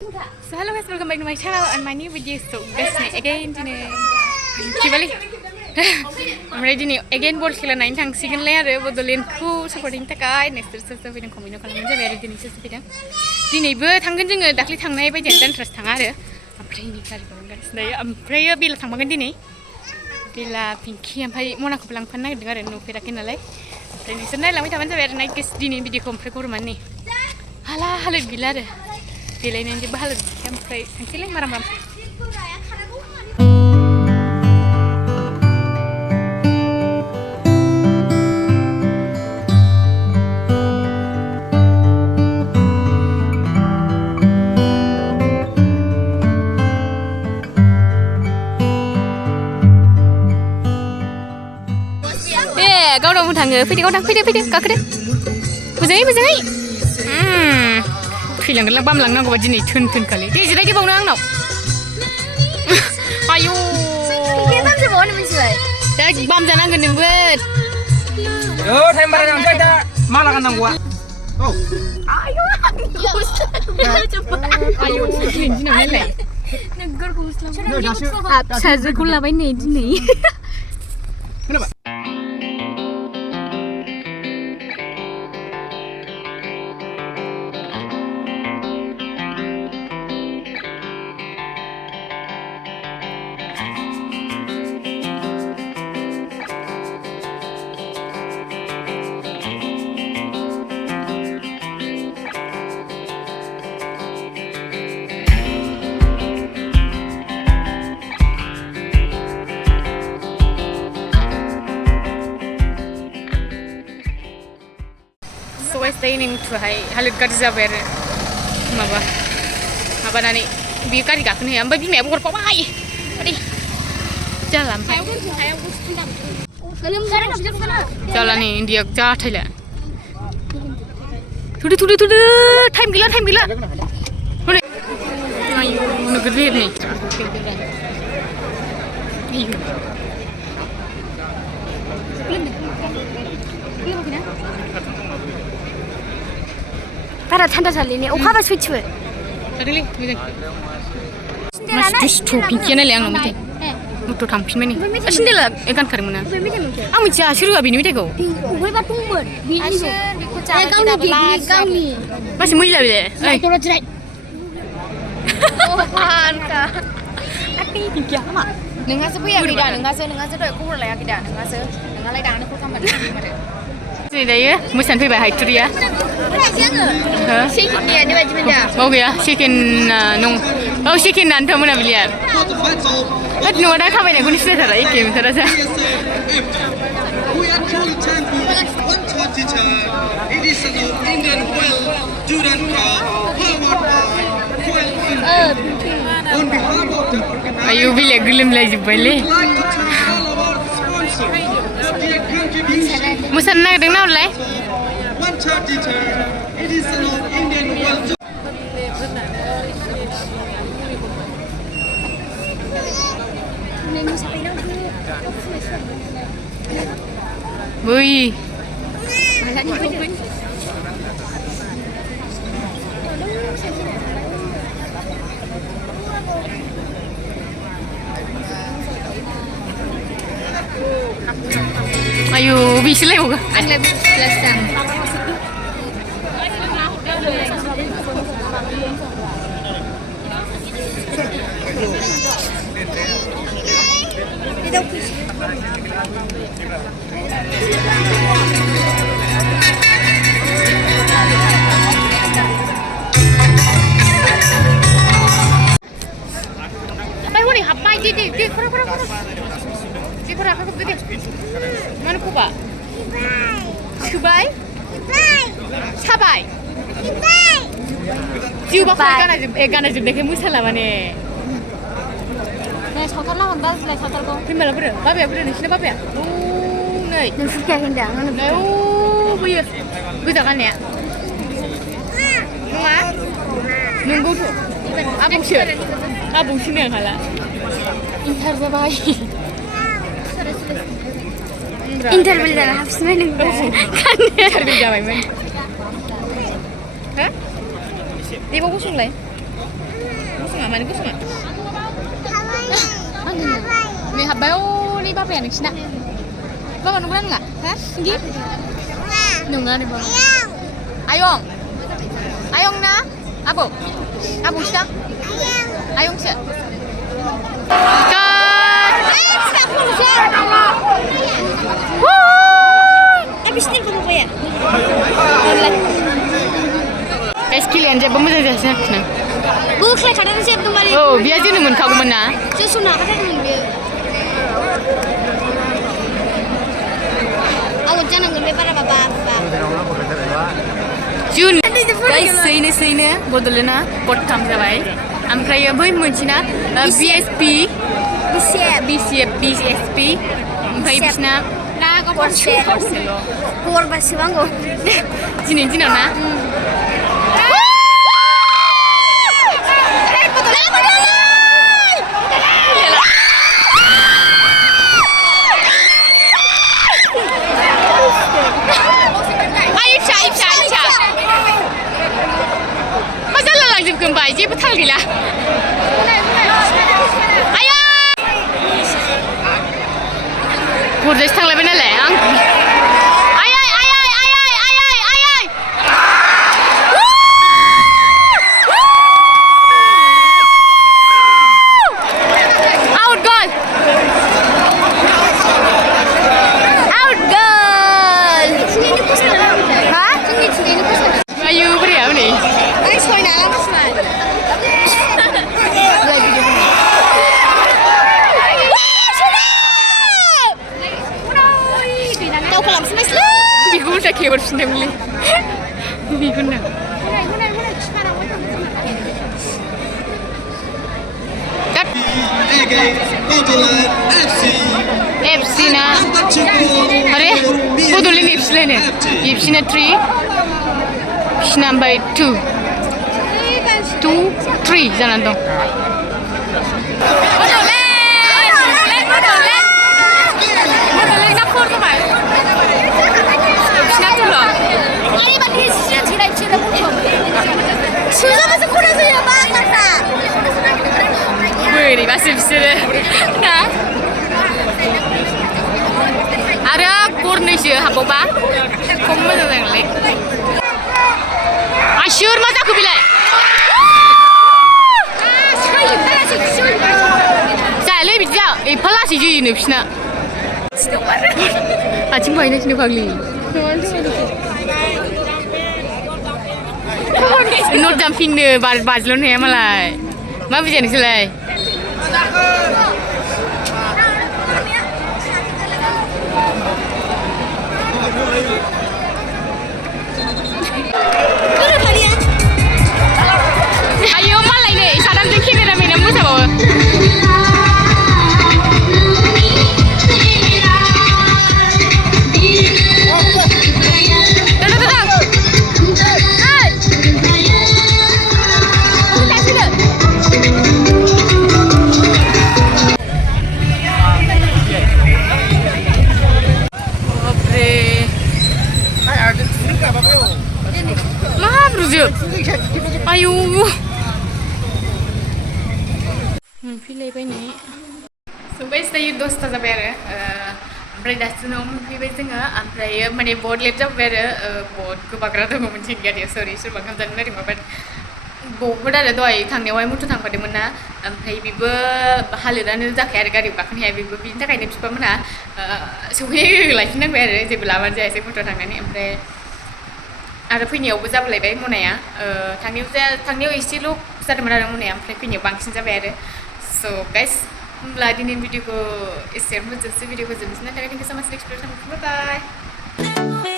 So hello guys, welcome back to my channel and my new video. So guys, again today Kibali ओमफ्राय दिनै again बल खेला नायनो थांसिगोनलाय आरो बड'लेण्डखौ सापर्टिंनि थाखाय नेक्स्ट सोर फैदों कमेन्ट खालामनाय जाबाय आरो दिनै सोर फैदों दिनैबो थांगोन जोङो दाख्लै थांनाय बायदियानो दानथ्रासो थाङा आरो ओमफ्राय नै गारिखौ लांगासिनो दायो ओमफ्राय बेला थांबागोन दिनै बेला पिंकि ओमफ्राय मनाखौबो लांफानो नागिरदों आरो नुफेराखै नालाय ओमफ्राय नोंसोर नायलांबाय थाबानो जाबाय आरो नाइट गेस दिनै भिडिअखौ ओमफ्राय गरमानो नै हाला हालोद गैला आरो देलायनायनि जेबो हालोद गैया ओमफ्राय थांसैलाय माराम माराम गावनावबो थाङो फैदो गावनाव फैदो गाखोदो मोजाङै थैलांगोनलां बामलांनांगौबा दिनै थोनखालै दे जिरायदो बावनो आंनाव आयौ दा बामजानांगोन नोंबो टाइम बारा जांसै दा माला गाननांगौआ आयौ दिनैनि दिनाव नायलाय फिसाजोखौ लाबाय नै दिनै दायो नोंथुहाय हालोद गाज्रि जाबाय आरो माबानानै बे गारि गाखोनो हाया ओमफ्राय बिमायाबो हरबावबाय जाला ओमफ्राय जाला नै इन्डिया जाथायला थुदो टाइम गैला आयु नोगोद बेर नै बारा थान्दा जालेने अखा हाबा सयथिबो जादोंलै मोजां मास दुस्थ' पिंकिया नायलाय आंनाव मेथाइ मथ' थांफिनबाय नै सिन्देला गानखादोंमोन आं मिथिया सोर होआ बेनि मेथाइखौ अबेबा दंमोन गावनि मासे मैला बे पिंकिया मा नोंहासो फैयाखै दा नोंहासो दहाय खबर लायाखै दा नोंहालाय दानो कल खालामबाय माथो दिनै दायो मोसानो फैबाय हायथुरिया सेकेन्डनियानो बायदि मोनदों बाव गैया सेकेन्डना नं औ सेकेन्डनानोथ' मोनाबिलिया होद न'आ दा खामायनायखौनो सिनायथारा एखे मोनथारासो आयु बेलेग गोलोमलायजोब्बायलै मोसानो नागिरदों ना हरलाय बै आयु बिसोरलायबावगोन आंलाय प्लास्टार हनै हाबबाय दे खरा आखाइखौ दे मानो खबा सोबाय साबाय जोबाखै गानाजोबनायखाय मोसाला माने सावथाल नांगोन बाजैलाय सावथालखौ फैमाला बोरो बाबाया बोरो नोंसिना बाबाया नै नुफेरखायाखै होनदां बैयो गोजा गाननाया नङा नोंगौथ' आबौसो नो हाला इन्टार जाबाय इन्टारभेल जाना हाबसिनबाय नोंबो इन्टारभेल जाबायमोन हो? दे बाव गसंलाय Gusto nga, gusto nga. May habaw ni Papa yan, nagsina. Baka nunggulan nga? Ha? Hindi? Nunggulan, di ba? Ayong! Ayong na? Abo? Abo siya? Ayong siya? Cut! Habis ni ko ba yan? Guys, kilian dyan ba mo dyan dyan na? Bukla kada na siya kembali. Oh, biar je namun kau mana? Susuna kada namun dia. Aku jangan ngambil para bapak. Jun. Guys, sini bodolena pottam jabai. Ampraya bai moncina BSP BSP. Ampraya bisna na kau Porcelo. Keluar basi banggo. Jini na. Kembali je betul gila. Ayah. Kurdes tang lebih nale, ang. Ayah. Out goal. Out goal. Hah? Ayu beri apa ni? Guys, kau nak lang mas. Tahu kalau smash lah. Bigun tak kira bersih boleh. Bigun nak. Cut. FC na. Hari? Bodolin FC le ne. FC na 3. FC number 2. 2, 3 jalan dong. Bodolin nak kor tu mai. Siapa tu lah? Ani bagi cira buku. Sudah masuk kurang saja bang masa. Beri masih bisa. Nah. Ada kor ni sih, apa ba? Kamu tu yang lek. Asyur masa aku bilang. Saya lebih jauh. Pala sih jadi ni bisna. Acing main ni pagli. No jumping ni bazlon ni malai. Mana bisa ni selai? Ayo malai ni. Sadam tu kamera mana musa bawa. Ayu. Pilih apa ni? So guys, saya dost saja berada. Berada senang pilih tengah. Ampai mana board laptop berada. Board ku bakar tu mungkin dia sorry, suruh bakam jangan ni but board ada doai thang ni, awak mutu thang pada mana. Ampai biba haliran itu tak kaya gari bakar ni, biba pintar kaya ni sebab mana. So ini lagi nak berada. Jadi belajar je, saya mutu thang ni. Ampai ada punya ubu jauh lebih mana ya? Tangniu isi lu sada mana orang mana? Ampai punya bangsin jauh ada. So guys, belajar ni video ko, share muncul video ko jenis mana? Terima kasih sama sekali. Bye bye.